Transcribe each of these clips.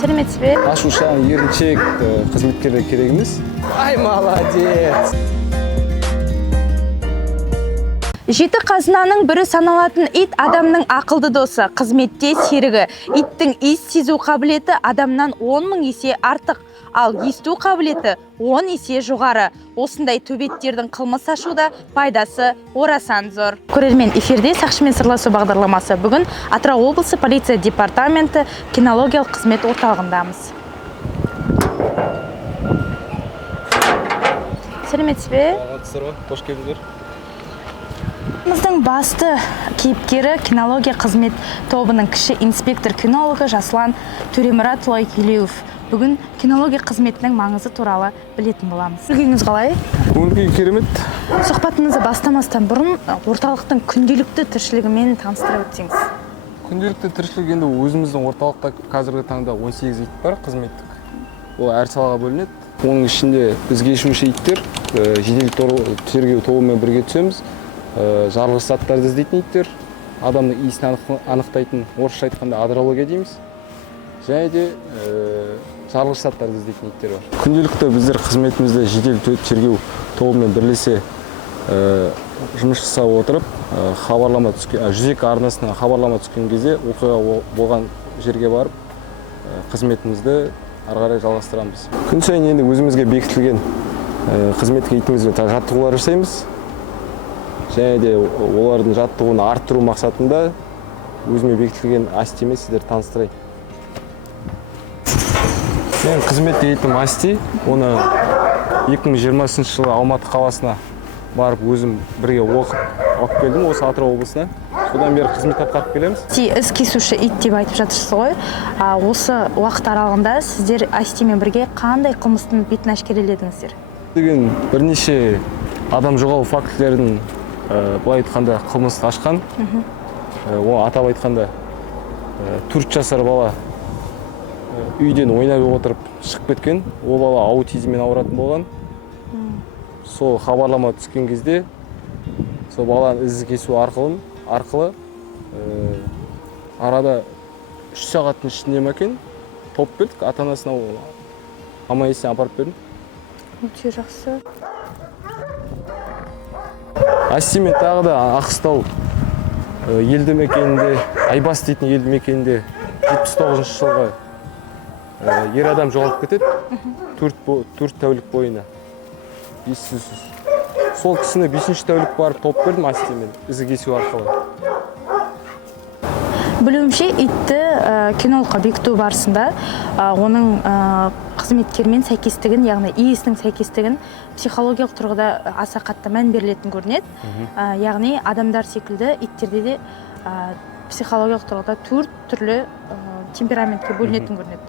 Сәлеметсіз бе? Ашушан еріншек қызметкерлер керек емес. Ай, молодец! Жеті қазынаның бірі саналатын ит адамның ақылды досы, қызметте серігі. Иттің иіс сезу қабілеті адамнан 10 000 есе артық, ал есту қабілеті 10 есе жоғары. Осындай төбеттердің қылмыс ашуда пайдасы орасан зор. Көрермен, эфирде Сақшымен сырласу бағдарламасы. Бүгін Атырау облысы полиция департаменті кинологиялық қызмет орталығындамыз. Сәлеметсіз бе? Қош келдіңдер. Біздің басты кейіпкері кинология қызмет тобының кіші инспектор-кинологы Жаслан Төремұратұлы Елеуов. Бүгін кинология қызметінің маңызы туралы білетін боламыз. Көңіліңіз қалай? Көңіл-күй керемет. Сұхбатымызды бастамастан бұрын орталықтың күнделікті тіршілігімен таныстыра өтсеңіз. Күнделікті тіршілік енді өзіміздің орталықта қазіргі таңда 18 ит бар қызметтік. Ол әр салаға бөлінеді. Оның ішінде бізге шумшы иттер жедел тергеу тобымен бірге түсеміз. Жарылғыш заттарды іздейтін иттер, адамның иісін анықтайтын, орысша айтқанда адрология дейміз. Және де жарылғыш заттарды іздейтін иттер бар. Күнделікті біздер қызметімізде жедел тергеу тобымен бірлесе жұмыс жасап отырып, хабарлама түскен, 102 арнасынан хабарлама түскен кезде оқиға болған жерге барып, қызметімізді ары қарай жалғастырамыз. Күн сайын енді өзімізге бекітілген қызметтік итімізге жаттығулар жасаймыз. Және де олардың жаттығуын арттыру мақсатында өзіме бекітілген астимен сіздер таныстырайын. Мен қызметтік итім Асти, оны 2020 жылы Алматы қаласына барып өзім бірге оқып келдім, осы Атырау облысына. Содан бері қызмет атқарып келеміз. Із кесуші ит деп айтып жатырсыз ғой. Осы уақыт аралығында сіздер Астимен бірге қандай қылмыстың бетін әшкереледіңіздер? Деген бірнеше адам жоғалу фактілерін былай айтқанда қылмысты ашқан. Ол атап айтқанда 4 жасар бала үйден ойнап отырып шығып кеткен. Ол бала аутизммен ауыратын болған. Сол хабарлама түскен кезде сол баланы із кесу арқылы арада 3 сағаттың ішінде мәкен топ бердік, ата-анасына аман-есен апарып бердім. Өте жақсы. Астимен тағы да Аққыстау елді мекенінде, Айбас дейтін елді мекенінде 79 жылғы ер адам жоғалып кетеді. 4 тәулік бойына. Ессіз. Сол кісіні 5-ші тәулік барып топ бердім Астимен, ізі кесу арқылы. Білуімше, итті кинологқа бекіту барысында оның қызметкермен сәйкестігін, яғни иесінің сәйкестігін психологиялық тұрғыда аса қатты мән берілетін көрінеді. Яғни адамдар секілді иттерде де психологиялық тұрғыда 4 түрлі темпераментке бөлінетін көрінеді.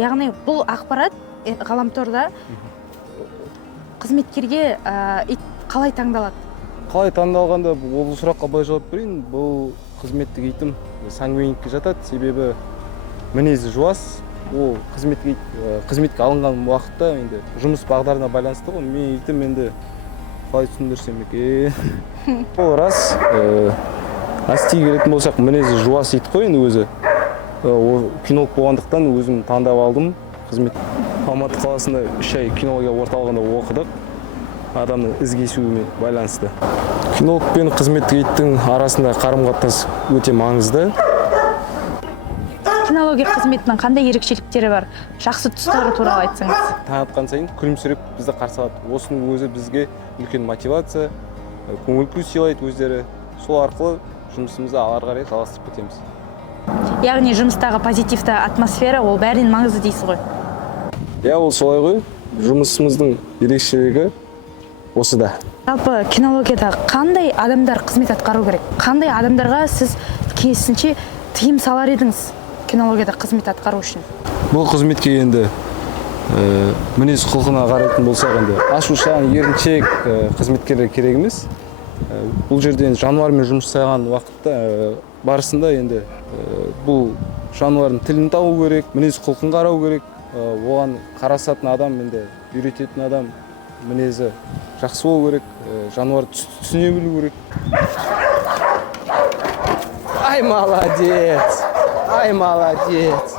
Яғни бұл ақпарат ғаламторда қызметкерге ит қалай таңдалады? Қалай таңдалғанда ол сұраққа былай жауап берейін. Бұл қызметтік итім сангвиникке жатады, себебі мінезі жуас. Ол қызметке алынған уақытта енді жұмыс бағдарына байланысты ғой. Мен итім енді қалай түсіндірсем екен. Ол рас. Астиге келетін болсақ, мінезі жуас ит қой енді өзі. Кинолог болғандықтан өзім таңдап алдым. Қызмет Алматы қаласында 3 ай кинология орталығында оқыдық. Адамның із кесуімен байланысты. Кинолог пен қызметтік иттің арасында қарым-қатынас өте маңызды. Кинология қызметінің қандай ерекшеліктері бар? Жақсы тұстары туралы айтсаңыз. Танытқан сайын күлімсіреп бізді қарсы алады. Осының өзі бізге үлкен мотивация, көңіл-күй сыйлайды өздері. Сол арқылы жұмысымызды ары қарай жалғастырып кетеміз. Яғни жұмыстағы позитивті атмосфера ол бәрінен маңызды дейсіз ғой? Ол солай ғой. Жұмысымыздың ерекшелігі осыда. Жалпы кинологияда қандай адамдар қызмет атқару керек? Қандай адамдарға сіз керісінше тыйым салар едіңіз кинологияда қызмет атқару үшін? Бұл қызметке енді мінез құлқына қарайтын болсақ, енді ашушаң, еріншек қызметкерлер керек емес. Бұл жерде жануармен жұмыс жасаған уақытта барысында енді бұл жануардың тілін табу керек, мінез құлқын қарау керек. Оған қарасатын адам, енді үйрететін адам мінезі жақсы болу керек, жануарды түсіне білу керек. Ай, молодец. Ай, молодец.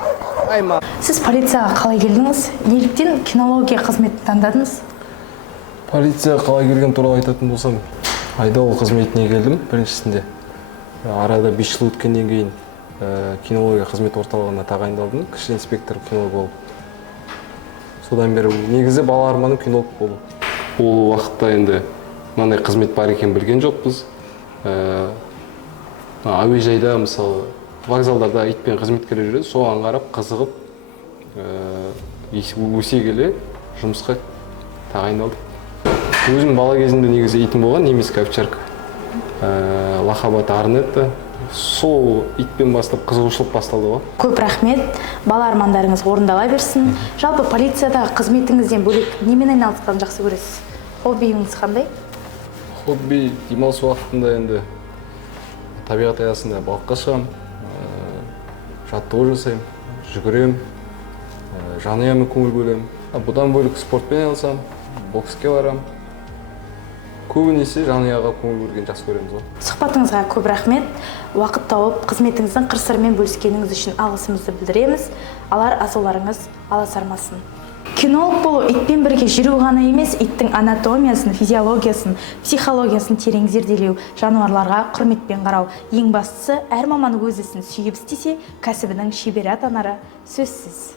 Ай, Сіз полицияға қалай келдіңіз? Неліктен кинология қызметін таңдадыңыз? Полицияға қалай келген туралы айтатын болсам, айдауыл қызметіне келдім біріншісінде. Арада 5 жыл өткеннен кейін кинология қызмет орталығына тағайындалдым, кіші инспектор кинолог болып. Содан бері негізі бала арманым кинолог болу. Ол уақытта енді мынандай қызмет бар екенін білген жоқпыз. Әуежайда, мысалы, вокзалдарда итпен қызметкерлер жүреді, соған қарап қызығып, өсе келе жұмысқа тағайындалдым. Өзім бала кезімде негізі итім болған, немецкий овчарка. Лақабаты Арнетта. Сол итпен бастап қызығушылық басталды ғой. Көп рахмет, бала армандарыңыз орындала берсін. Жалпы полициядағы қызметіңізден бөлек немен айналысқанды жақсы көресіз? Хоббиіңіз қандай? Хобби демалыс уақытында енді табиғат аясында балыққа шығамын, жаттығу жасаймын, жүгіремін, жанұяма көңіл бөлемін. Бұдан бөлек спортпен айналысамын, бокске барамын. Көбінесе жанұяға көңіл бөлген жақсы көреміз ғой. Сұхбатыңызға көп рахмет. Уақыт тауып, қызметіңіздің қыр-сырымен бөліскеніңіз үшін алғысымызды білдіреміз. Алар асауларыңыз аласармасын. Кинолог болу итпен бірге жүру ғана емес, иттің анатомиясын, физиологиясын, психологиясын терең зерделеу, жануарларға құрметпен қарау. Ең бастысы, әр маман өз ісін сүйіп істесе, кәсібінің шебері атанары сөзсіз.